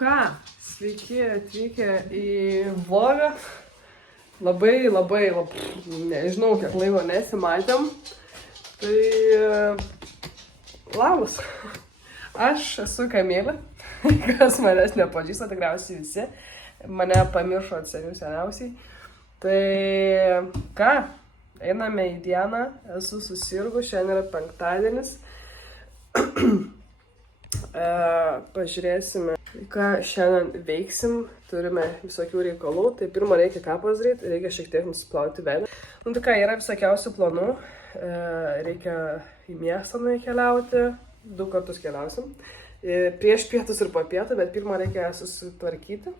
ką, sveiki atvykę į vlogą. Labai, nežinau, kiek laiko nesimatėm. Tai labas. Aš esu Kamilė, kas manęs nepažįsta, tikriausiai visi. Mane pamiršo seniausiai. Tai ką, einame į dieną, esu susirgus, šiandien yra penktadienis. Pažiūrėsime, ką šiandien veiksim, turime visokių reikalų, tai pirmą reikia ką pasidaryti, reikia šiek tiek nusiplauti veidą. Nu tai ką, yra visokiausių planų, reikia į miestą keliauti, 2 kartus keliausim, prieš pietus ir po pietų, bet pirmą reikia susitvarkyti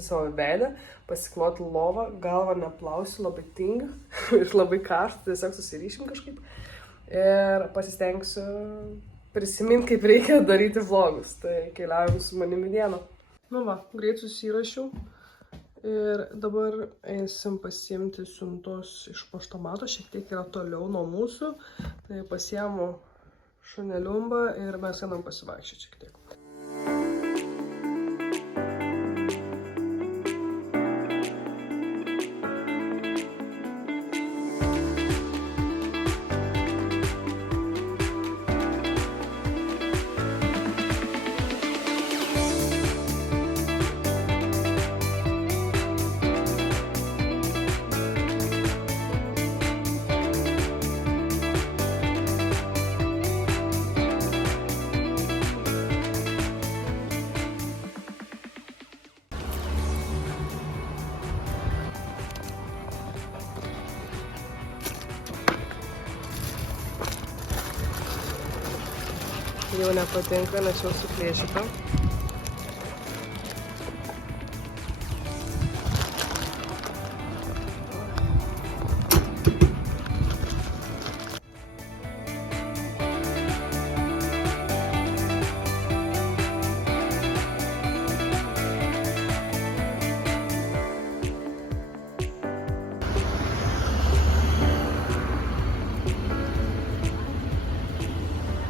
savo veidą, pasikloti lovą, galvą neplausiu, labai tinga ir labai karšta, tiesiog susiryšim kažkaip ir pasistengsiu prisiminti, kaip reikia daryti vlogus, tai keliaujam su manimi dieną. Nu va, greit susirašiau ir dabar eisim pasiimti siuntos iš paštomato, šiek tiek yra toliau nuo mūsų, tai pasiemu šuneliumbą ir mes einam pasivaikščioti šiek tiek. Jau nepatinka, nes jau suplėšyta.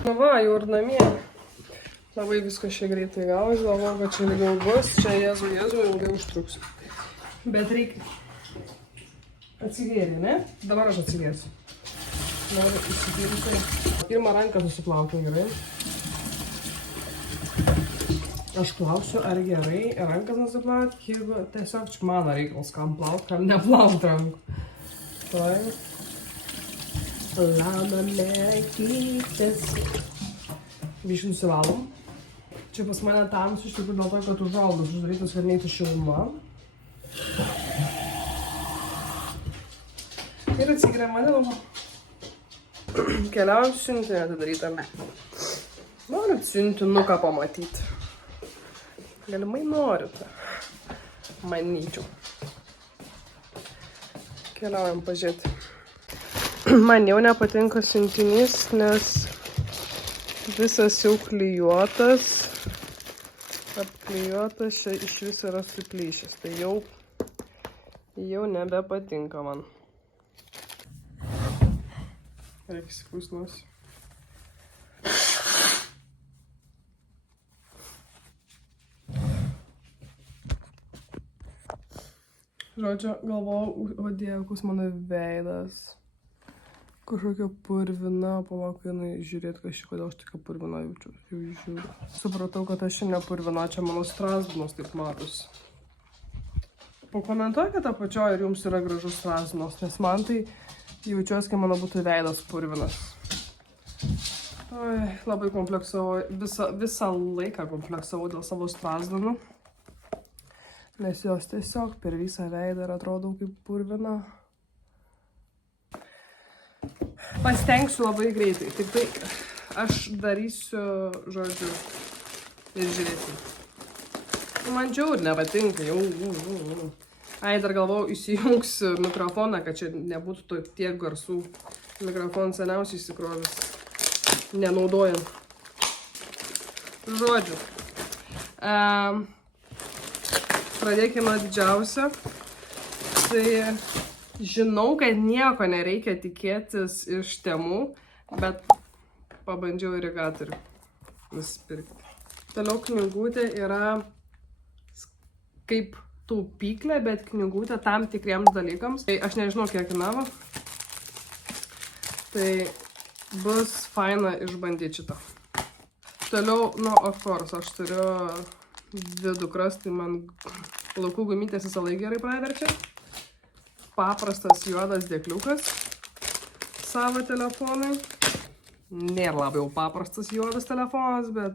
Nu va, jau ir namie. Labai viskas čia greitai gausi, galvoju, kad čia ilgiau bus, čia Jėzau, ilgai užtruksiu. Bet reikia. Atsigėrė, ne? Dabar aš atsigėrsiu. Noriu įsigėrti. Pirmą ranką susiplaukiu gerai. Aš klausiu, ar gerai rankas nusiplauti, jeigu tiesiog čia mano reikalas, kam plauti, kam neplauti rankų. Tai. Lama mergytės. Biškai nusivalom. Čia pas mane tamsu iš tikrųjų dėl to, kad užuolaidos uždarytos, kad neitų šiluma. Ir atsigėrė mane. Keliaujam siuntinį atidarytą. Noriu siuntinuką pamatyti. Galimai noriu tą. Manyčiau. Keliaujam pažiūrėti. Man jau nepatinka siuntinys, nes visas jau klijuotas, apklijuotas, čia iš viso yra suplyšęs, tai jau nebepatinka man. Reikia įsipūsnuosi. Žodžiu, galvojau, o Dieve, koks mano veidas. Kažkokia purvina, palauk, jinai žiūrėt, kodėl aš tokia purvina jaučiu, jau žiūriu. Supratau, kad aš čia ne purvina, čia mano strazdanos taip matosi. Pakomentuokite apačioje, ar jums yra gražus strazdanos, nes man tai jaučiuosi, kai mano būtų veidas purvinas. Oi, labai kompleksavau, visą laiką kompleksavau dėl savo strazdanų, nes jos tiesiog per visą veidą ir atrodau kaip purvina. Pasitengsiu labai greitai, tik tai aš darysiu, žodžiu, ir žiūrėsiu. Man džiaur nepatinka, jau. Ai, dar galvojau, įsijungsiu mikrofoną, kad čia nebūtų tiek garsų. Mikrofonas seniausiai įsikrovęs, nenaudojant. Žodžiu. Pradėkime nuo didžiausio. Tai žinau, kad nieko nereikia tikėtis iš Temu, bet pabandžiau irigatorių nusipirkti. Toliau knygutė yra kaip taupyklė, bet knygutė tam tikriems dalykams. Tai aš nežinau, kiek kainavo. Tai bus faina išbandyti šitą. Toliau, of course, aš turiu 2 dukras, tai man laukų gumytės visą laiką gerai praverčia. Paprastas juodas dėkliukas savo telefonui. Nėra labai jau paprastas juodas telefonas, bet...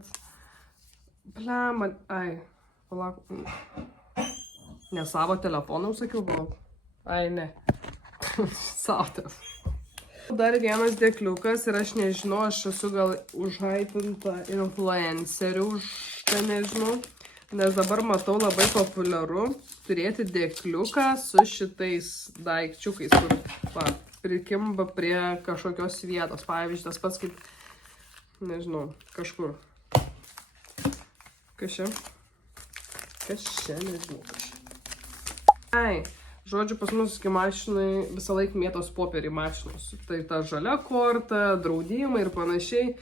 Palauk. Ne savo telefonų, sakiau, gal. Ne. Savo telefoną. Dar vienas dėkliukas ir aš nežinau, aš esu gal užhypinta influencerių, nežinau. Nes dabar matau labai populiaru turėti dėkliuką su šitais daikčiukais, kur prikimba prie kažkokios vietos. Pavyzdžiui, tas pats kaip, nežinau, kažkur. Kas čia? Nežinau, kas čia. Žodžiu, pas mus iki mašinai visą laiką mėtos popierį mašinos. Tai ta žalia korta, draudimai ir panašiai.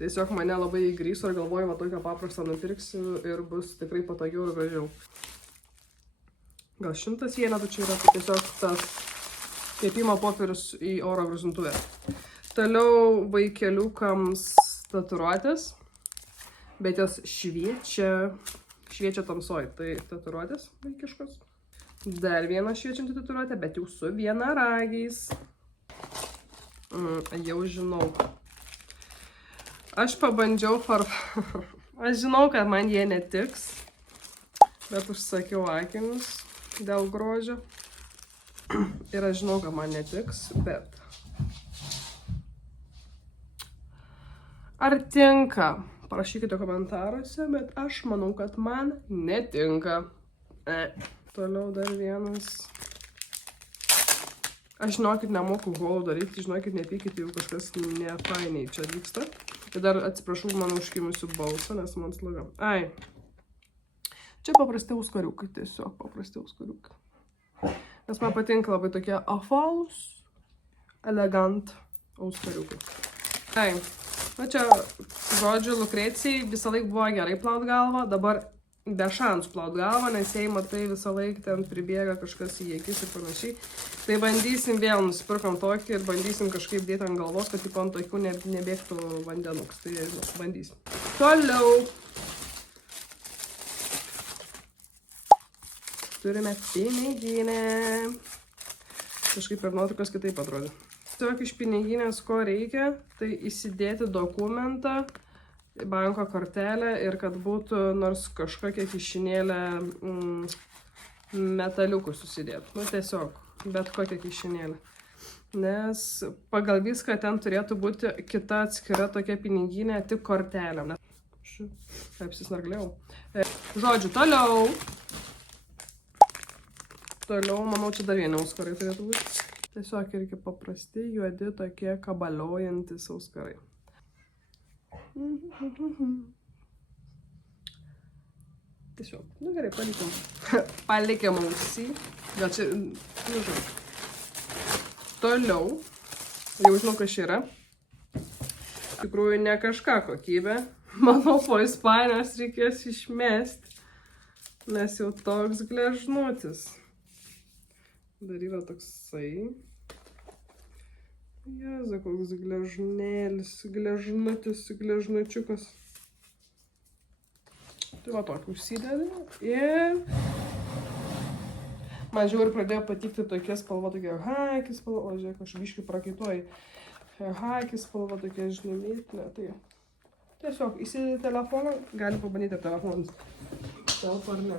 Tiesiog mane labai įgryso ir galvoju, va tokią paprastą nupirksiu ir bus tikrai patogiau ir gražiau. Gal 100 vienetų čia yra, tai tiesiog tas kepimo popierius į oro grąžintuvę. Toliau vaikeliukams tatuiruotės, bet jos šviečia tamsoj, tai tatuiruotės vaikiškos. Dar vieną šviečiantį tatuiruotę, bet jau su vienaragiais. Jau žinau. Aš pabandžiau Aš žinau, kad man jie netiks, bet užsakiau akinius dėl grožio. Ir aš žinau, kad man netiks, bet... Ar tinka? Parašykite komentaruose, bet aš manau, kad man netinka. Toliau dar vienas. Aš žinokit, nemoku haulų daryti, žinokit, nepykit, jau kažkas nefainiai čia vyksta. Ir dar atsiprašau mano užkimusių balsą, nes man sloga. Čia paprasti auskariukai, tiesiog paprasti auskariukai. Nes man patinka labai tokie apvalūs, elegant auskariukai. Va čia, žodžiu, Lukrecijai visą laiką buvo gerai plaut galvą, dabar be šansų plaut galvą, nes jei matai visą laiką ten pribėga kažkas į akis ir panašiai. Tai bandysim vėl, nusipirkom tokį ir bandysim kažkaip dėti ant galvos, kad tipo ant tokių nebėgtų vandenuks. Tai žinau, bandysim. Toliau. Turime piniginę. Kažkaip per nuotraukas kitaip atrodo. Tiesiog iš piniginės ko reikia, tai įsidėti dokumentą, banko kortelę ir kad būtų nors kažkokia kišenėlė metaliukų susidėti. Nu tiesiog, bet kokia kišenėlė. Nes pagal viską ten turėtų būti kita atskira tokia piniginė, tik kortelė. Apsisnarglėjau. Žodžiu, toliau. Toliau, manau, čia dar vieni auskarai turėtų būti. Tiesiog irgi paprasti, juodi, tokie kabaliojantis auskarai. Tiesiog, nu gerai, palikim. Palikim ausį. Gal čia, nu žinau. Toliau, jau žinau, kas čia yra. Iš tikrųjų, ne kažką kokybė. Manau, po Ispanijos reikės išmesti. Nes jau toks gležnutis. Dar yra toksai. Jėza, koks gležnėlis, gležnutis, gležnučiukas. Tai va tokį užsidedi. Ir man žiauriai pradėjo patikti tokia spalva, tokia haki spalva. O žiūrėk, aš biškai prakaituoju. Haki spalva tokia žinymėtinė. Tai tiesiog įsidedi telefoną, gali pabandyti telefonas. Telpa ar ne.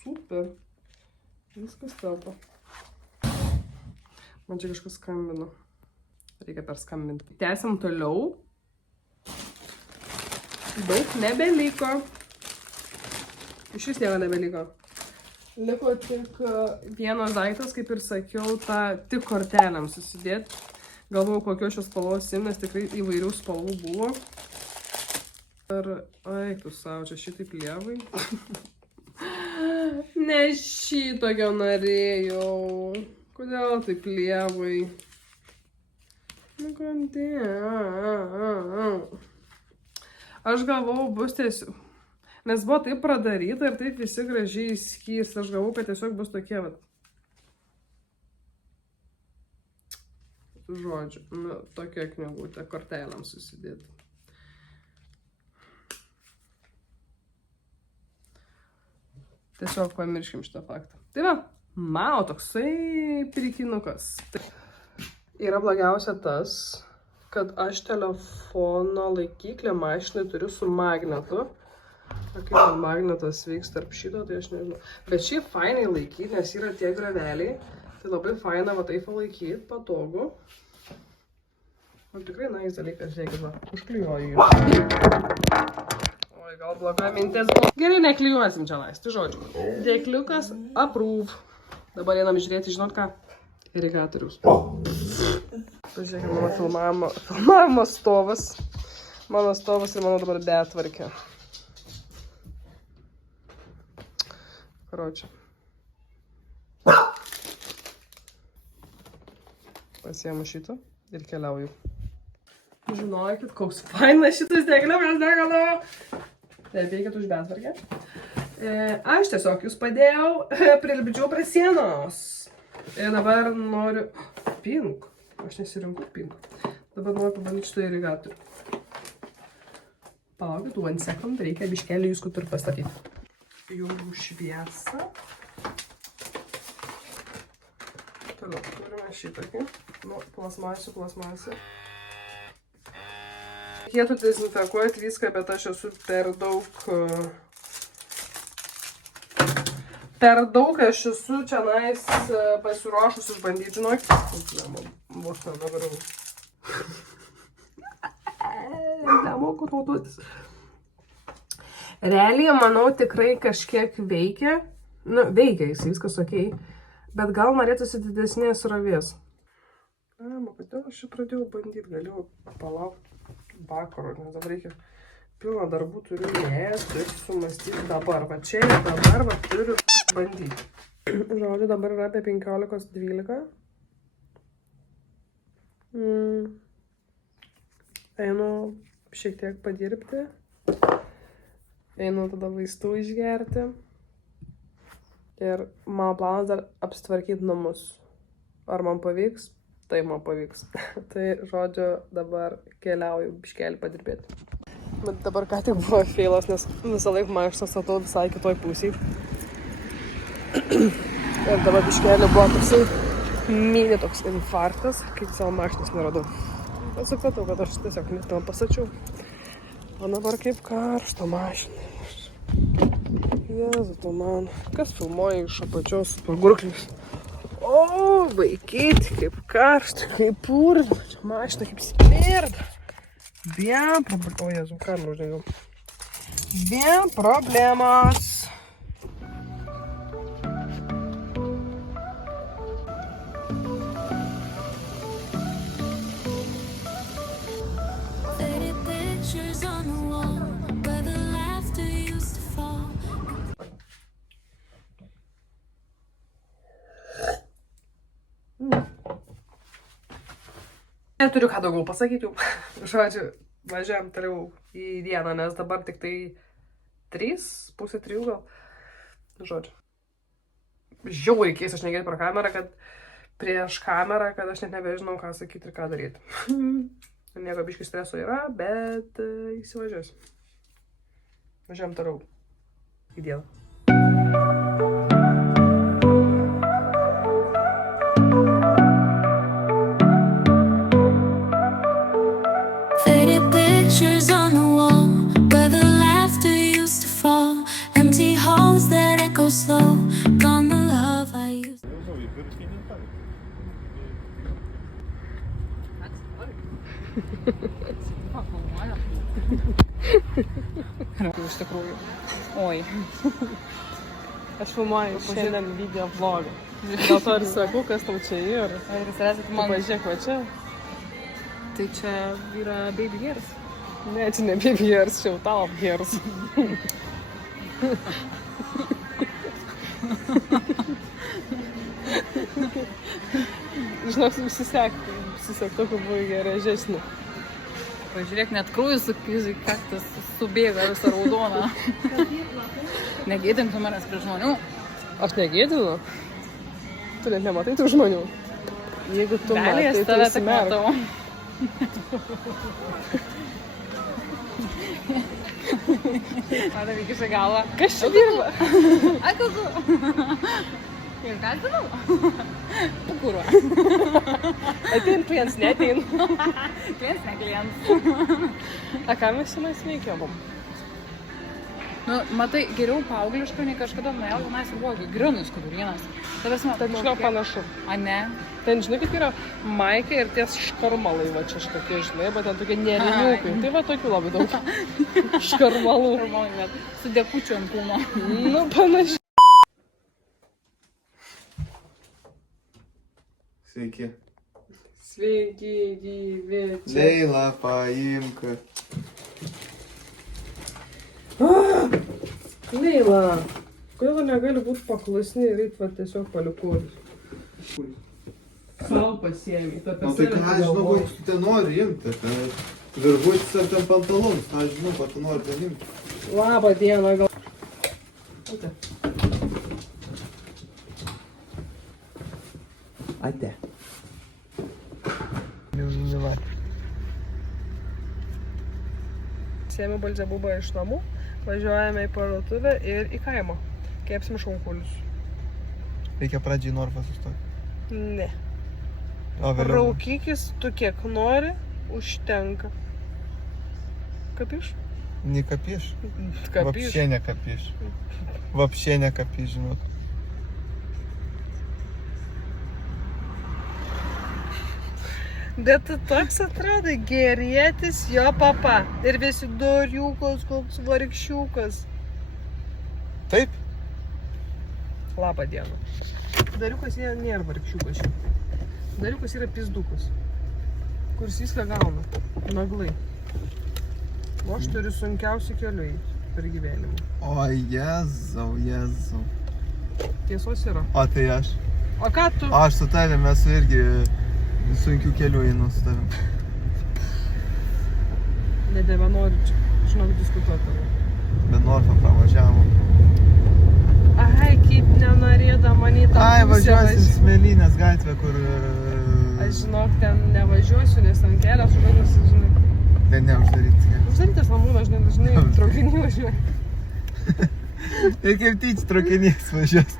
Super. Viskas telpa. Man čia kažkas skambino. Reikia perskambinti. Tęsiam toliau. Daug nebeliko. Iš vis nieko nebeliko. Liko tik vienas daiktas, kaip ir sakiau, tą tik kortelėm susidėti. Galvojau, kokios šios spalvos sim, nes tikrai įvairių spalvų buvo. Ir, tu savo, čia šitaip lievai. Ne šitokio norėjau. Kodėl taip lievai? Nu, kodėl? Aš galvojau, bus tiesiog. Nes buvo taip pradaryta ir taip visi gražiai skys. Aš galvoju, kad tiesiog bus tokie, vat. Žodžiu, nu, tokia knygutė, kortelėm susidėti. Tiesiog pamirškim šitą faktą. Tai va, mano toksai pirikinukas. Yra blogiausia tas, kad aš telefono laikiklį mašinai turiu su magnetu. O kaip man magnetas veiks tarp šito, tai aš nežinau. Bet šiaip fainai laikyti, nes yra tie graveliai. Tai labai faina va taip laikyti, patogu. O tikrai nais dalykas, žiūrėkit, va, užklijuoju jų. Oi, gal bloga mintis buvo. Gerai, neklijuosim čia lais, tai žodžiu. Dėkliukas approve. Dabar einam žiūrėti, žinot ką? Irigatorius. Pažiūrėkit, mano filmavimo stovas. Mano stovas ir mano dabar betvarkė. Karočią. Pasiemu šitą ir keliauju. Žinokit, koks fainas šitas dėkliukas, negalau. Teipėkit už betvarkę. Aš tiesiog jūs padėjau, prilipdžiau prie sienos. Ir dabar noriu... Pink. Aš nesirinku pink. Dabar noriu pabandyti šitą irigatorių. Palaukit, 1 second, reikia biškelį jūs kur pastatyti. Jungiu šviesą. Toliau turime šitokį. Nu, plasmasiu. Reikėtų dezinfekuoti viską, bet aš esu per daug aš esu čia nais pasiruošus išbandyti, žinok. Vos nedabarau. Nemoku naudotis. Realiai, manau, tikrai kažkiek veikia. Nu, veikia jis, viskas okei. Bet gal norėtųsi didesnės srovės. Kodėl aš čia pradėjau bandyti, galėjau palaukti vakaro, nes dabar reikia pilną darbų turiu įėjęs, turiu sumastyti dabar. Va čia ir dabar va turiu bandyti. Žodžiu, dabar yra apie 15:12. Einu šiek tiek padirbti. Einu tada vaistų išgerti. Ir mano planas dar apsitvarkyti namus. Ar man pavyks? Tai man pavyks. Tai, žodžiu, dabar keliauju biškelį padirbėti. Bet dabar ką tik buvo feilas, nes visą laiką mašiną statau visai kitoj pusėj. Ir dabar biškelį buvo toksai mini toks infarktas, kai savo mašinas neradau. Bet supratau, kad aš tiesiog netam pastačiau. O dabar kaip karšta mašina. Jėzu, tu man. Kas filmuoja iš apačios pagurklis? O, vaikyti, kaip karšta, kaip purda, čia mašina kaip smirda. Vien problemos. O, Jėzu, ką nužengau. Vien problemos. Neturiu ką daugiau pasakyti jau. Žodžiu, važiuojam toliau į dieną, nes dabar tik tai 2:30 gal. Žodžiu. Žiauriai keista, aš negėdžiu per kamerą, kad prieš kamerą, kad aš net nebežinau, ką sakyti ir ką daryti. Nieko biškai streso yra, bet įsivažiuosiu. Važiuojam toliau į dieną. Iš tikrųjų. Oi. Aš filmuoju šiandien video vlogą. Dėl to ir sakau, kas tau čia ir... Pažiūrėk, va čia. Tai čia yra baby hairs. Ne, čia ne baby hairs, čia jau tau hairs. Žinok, užsisektų, kad buvo geresnė. Pažiūrėk, net krūvis kaktas subėga visą raudoną. Negėdink tu manęs prie žmonių. Aš negėdinu. Tu net nematai tų žmonių. Jeigu tu matai, Velės tai tave tik užsimerk. matau. Mane vykiša galva. Kas čia dirba? Akuku. Ir kaltinau. Pukurva. Atein klients, neatein. Klients, ne klients. A ką mes šiandien veikiam? Nu, matai, geriau paaugliškai, nei kažkada nuėjau, tenais ir buvo grinus kudurienas. Tavęs man Ten žinau panašu. A ne? Ten žinai, kaip yra maikė ir ties škarmalai, va čia kažkokie, žinai, bet ten tokie neriniukai. Tai va tokių labai daug. Škarmalų. Normalai, bet su dekučiu ant kūno. Nu, panašiai. Sveiki. Sveiki, gyvi. Leila, paimk. Leila, kodėl negali būti paklusni ir eit va tiesiog palikuotis? Sau pasiėmė. O tai ką aš žinau, koks tu ten nori imti? Virvutis ar ten pantalonus? Ką aš žinau, ką tu nori ten imti? Labą dieną, gal. Ate. Ate. Sėmė Balzebubą iš namų, važiuojame į parduotuvę ir į kaimą. Kepsim šonkulius. Reikia pradžiai Norfą sustoti. Ne. O vėliau. Raukykis tu kiek nori, užtenka. Kapiš? Не копишь? Kapiš. Вообще не копишь. Вообще не копишь, žinok. Bet tu toks atrodo gerėtis jo papa. Ir visi doriukas, koks vargšiukas. Taip? Labą dieną. Dariukas nėra vargšiukas šiaip. Dariukas yra pizdukas. Kuris viską gauna. Naglai. O aš turiu sunkiausių kelių per gyvenimą. O Jėzau, Jėzau. Tiesos yra. O tai aš. O ką tu? Aš su tavim esu irgi sunkių kelių einu su tavim. Nebenoriu čia, žinok, diskutuoti. Bet Norfą pravažiavom. Ai, kaip nenorėdama į tą Ai, pusę važiuosim Smėlynės gatvę, kur... Aš žinok, ten nevažiuosiu, nes ten kelias užvažiuos, žinai. Ten neuždarytas kelias. Uždarytas namūnas, žinai, traukinį važiuoja. Ir kaip tyčia traukinys važiuos.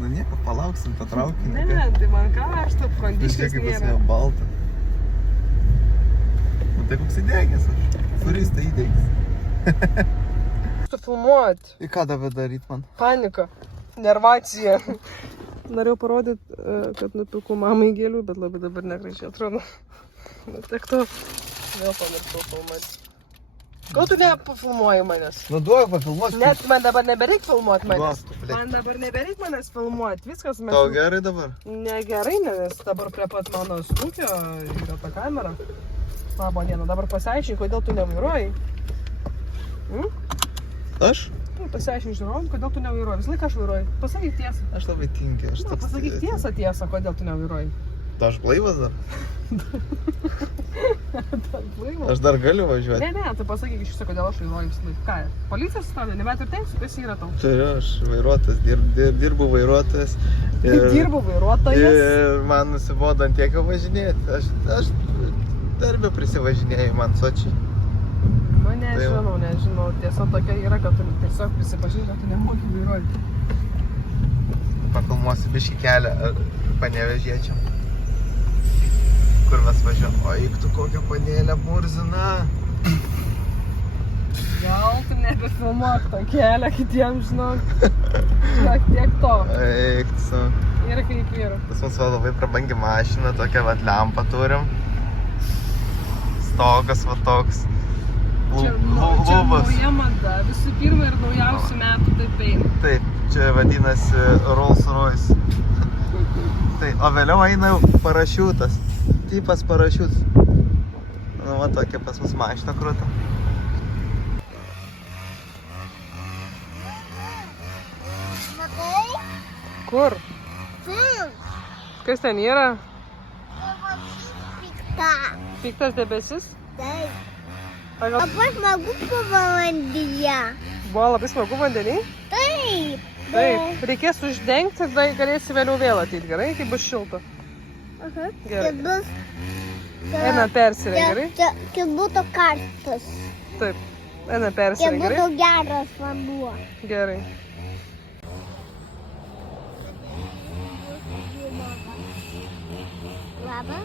Nu nieko, palauksim tą traukinį. Ne, tai man karšta, kondiškas Žiūrėk, kaip pas nėra. mane balta. Nu tai koks įdegęs aš. Kuris tai įdegęs. Tu filmuot. Ir ką dabar daryt man? Panika. Nervacija. Norėjau parodyti, kad nupirkau mamai gėlių, bet labai dabar negražiai atrodo. Tiek to vėl pamiršau filmuoti. Gal tu nepafilmuoji manęs? Nu duok pafilmuoti. Net man dabar nebereik filmuoti manęs. Duok, blėt. Man dabar nebereik manęs filmuoti. Viskas mes... Tau gerai dabar? Negerai, nes dabar prie pat mano stūkio yra ta kamera. Labą dieną. Dabar pasiaiškink, kodėl tu nevairuoji. Aš? Pasiaiškink žiūrovom, kodėl tu nevairuoji. Visą laiką aš vairuoju. Pasakyk tiesą. Aš labai tingiu. Pasakyk tiesą, kodėl tu nevairuoji. Tai aš blaivas dar? Blaivas. Aš dar galiu važiuoti. Ne, tai pasakyk iš viso, kodėl aš vairuoju visą laiką. Ką? Policija sustabdė, nebet ir teisų, kas yra tau? Turiu, aš vairuotojas, dirbu vairuotojas. Dirbu vairuotojas. Ir man nusibodo ant tiek važinėti. Aš darbę prisivažinėjau, man Sočiai. Nu, nežinau. Tiesa tokia yra, kad tu tiesiog prisipažinti, kad tu nemoki vairuoti. Pafilmuosiu biškį kelią Panevėžiečiam. Kur mes važiuojam. O eik tu kokią panėlę murzina. Gal tu nebefilmuok to kelią kitiems, žinok. Žinok, tiek to. Eik tu. Yra kaip yra. Pas mus va labai prabangi mašina, tokią vat lempą turim. Stogas va toks. Čia nauja mada. Visų pirma ir naujausių metų taip eina. Taip, čia vadinasi Rolls Royce. Tai, o vėliau eina jau parašiutas. Tipas parašiutas. Nu, va tokia pas mus mašina krūta. Kur? Kas ten yra? Pikta. Piktas debesis? Taip. Ar gal Labai smagu pavalandyje. buvo labai smagu vandenį? Taip. Taip. Reikės uždengti ir galėsi vėliau vėl ateiti, gerai, kai bus šilta. Aha. Gerai. Tai bus... Eina persireng, gerai? Tai būtų karštas. Taip. Eina Tai persireng, gerai? būtų geras vanduo. Gerai. Labą.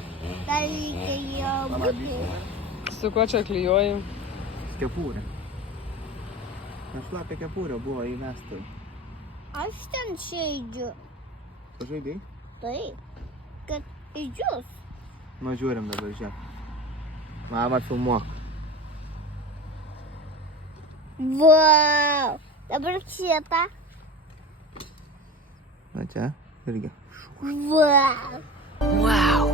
Tai reikia jo būti. Su kuo čia klijuoji? Kepurė. Našlapė kepurė buvo įmesta. Aš ten žaidžiu. Pažaidai? Taip. Kad žaidžius. Nu, žiūrim dabar, žiūrėk. Mama, filmuok. Vau. Dabar šitą. Na čia, irgi. Vau. Vau.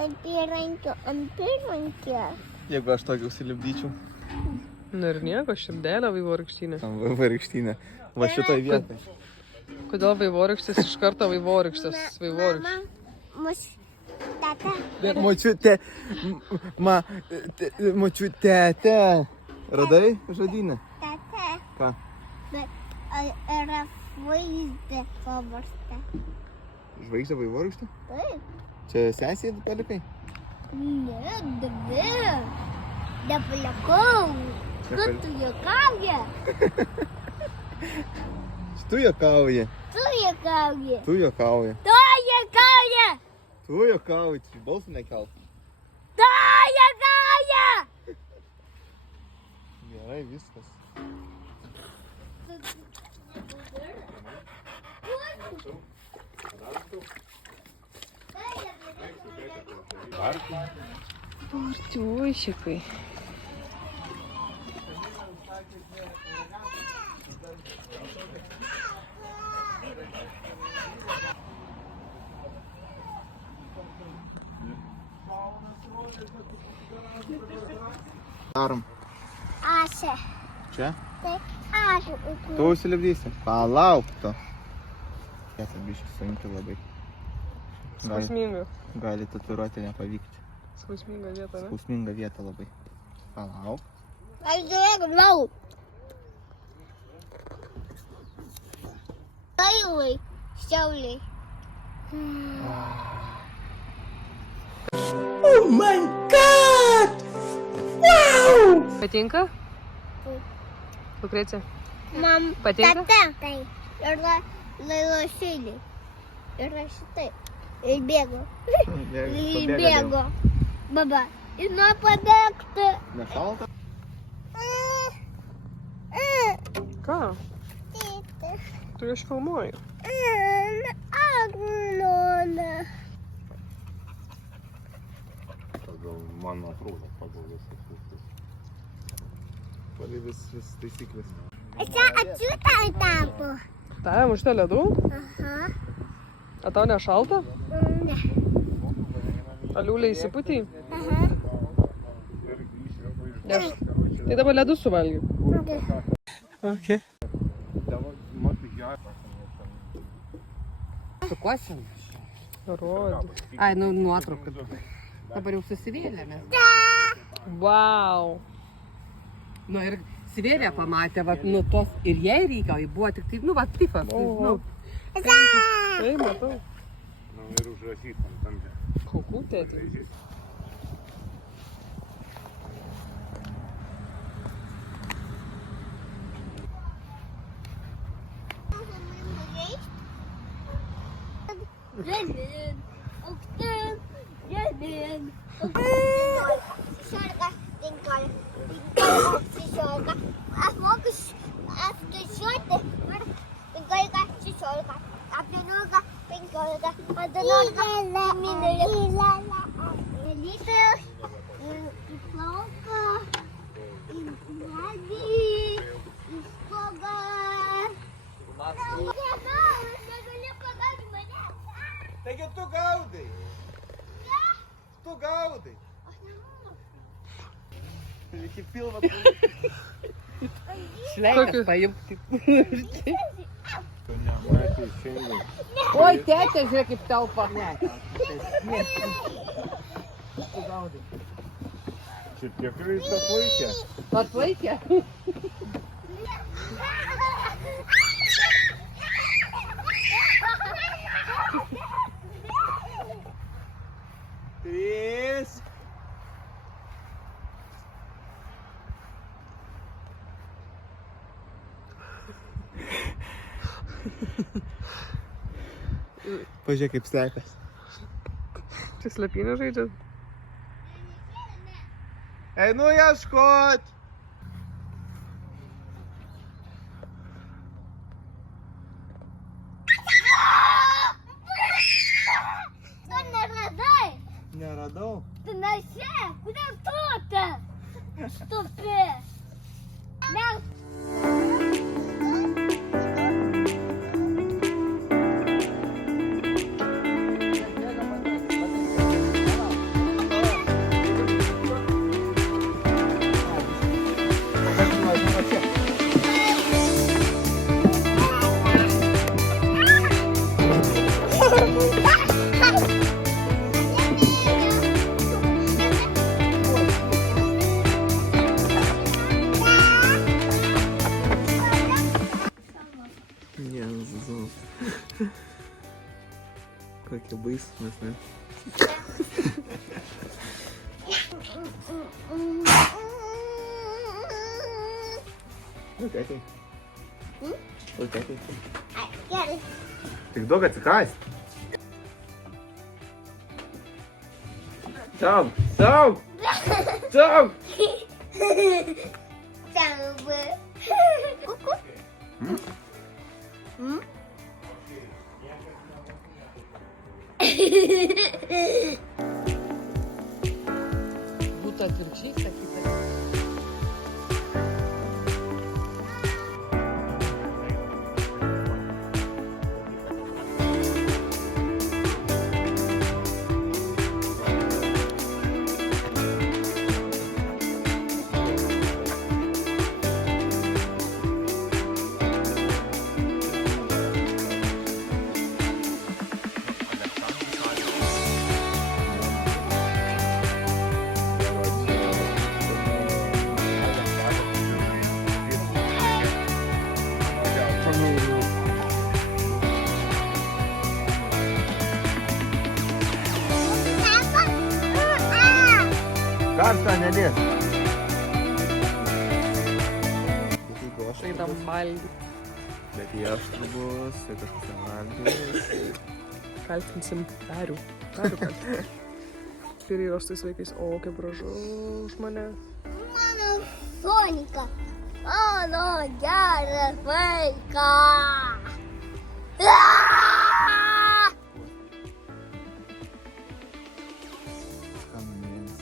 Ant įrankio. Jeigu aš tokį užsilipdyčiau. Na ir nieko, širdelė vaivorykštinė. Tam vaivorykštinė. Va šitoj vietoj. Kodėl vaivorykštis iš karto vaivorykštis? Vaivorykštis. Mus tata. Močiutė. Močiutė. Radai žodynę? Tata. Ką? Bet yra žvaigždė pavarsta. Žvaigždė vaivorykštė? Taip. Čia sesė palikai? Ne, dvi. Nepalikau. Kad tu juokauji. Tu juokauji. Tu juokauji. Tu juokauji. Tu juokauji. Tu juokauji. Tu balsų nekelt. Tu juokauji. Gerai, viskas. Artiušikai. Darom. Ašė. Čia? Tai aš. Tu užsilipdysi. Palauk to. Jėta biškis sunki labai. Skausminga. Gali tatuiruotė nepavykti. Skausminga vieta, ne? Skausminga vieta labai. Palauk. Aš žiūrėk, lau. Laivai. Šiauliai. Patinka? Taip. Lukrecija? Mam. Patinka? Tata. Taip. Ir lailošėliai. Ir šitai. Ir bėgo. Ir bėgo. Baba. Ir nuo pabėgti. Nešalta? Ką? Tu aš filmuoju. Agnona. Pagal mano atrodo, pagal visas. Pagal vis taisyklės. Čia atsiūta tapo. Tavim už tą ledų? Aha. A tau nešalta? Ne. Aliulė įsiputį? Aha. Tai dabar ledus suvalgiu. Okay. Su kosim? Rodi. Ai, nu nuotraukas. Dabar jau susivėlė mes. Wow. Nu ir svėlė pamatė, vat, nu tos ir jai reikia, o jai buvo tik taip, nu va, tifas. Oho. Nu, Tai matau. Nu ir užrašyt ant kampe. Kokų tėtį. Žemyn, aukštyn, žemyn, aukštyn. 16, 15, 16. Aš moku skaičiuoti. 15, 16, 17, 15, 18, Dalytis, į plauką, į medį, į stogą. Taigi tu gaudai. Tu gaudai. Iki pilno. šleikas paimti. Tu nematei šiandien. Oi, tėtė, žiūrėk kaip telpa. Ne. Tu gaudai. Šiek tiek jis atlaikė. Atlaikė? Trys. Pažiūrėk, kaip slepias. Čia slėpynę žaidžiat? Einu ieškot. Tu neradai? Neradau. Tu nesi? Kodėl tu ten? Stupi. Mes Jėzus. Kokie baisūs mes, ne? Lukėtai. Lukėtai. gerai. Tik duok atsikąst. Saug! Saug! Saug! Kalba. Kuku. Būtų atvirkščiai sakyti. Karštą nedės. Einam valgyti. Bet jie aštru bus, tai kažkas ten valgys. Kaltinsim Darių. Darių kaltinsim. Ir yra su tais vaikais. O, kaip gražu už mane. Mano Sonika. Mano geras vaiką.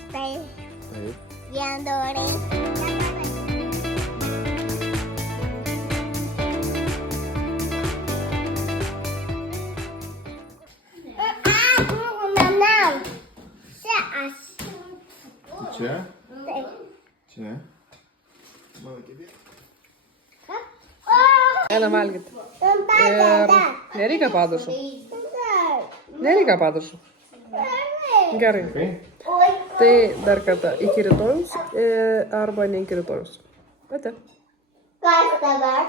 Tai Taip. viendoriai. Nam. Čia aš. Čia? Taip. Čia? Einam valgyti. Ir nereikia padažų. Nereikia padažų. Gerai. Tai dar kartą iki rytojus arba ne iki rytojus. Ate. Kas dabar?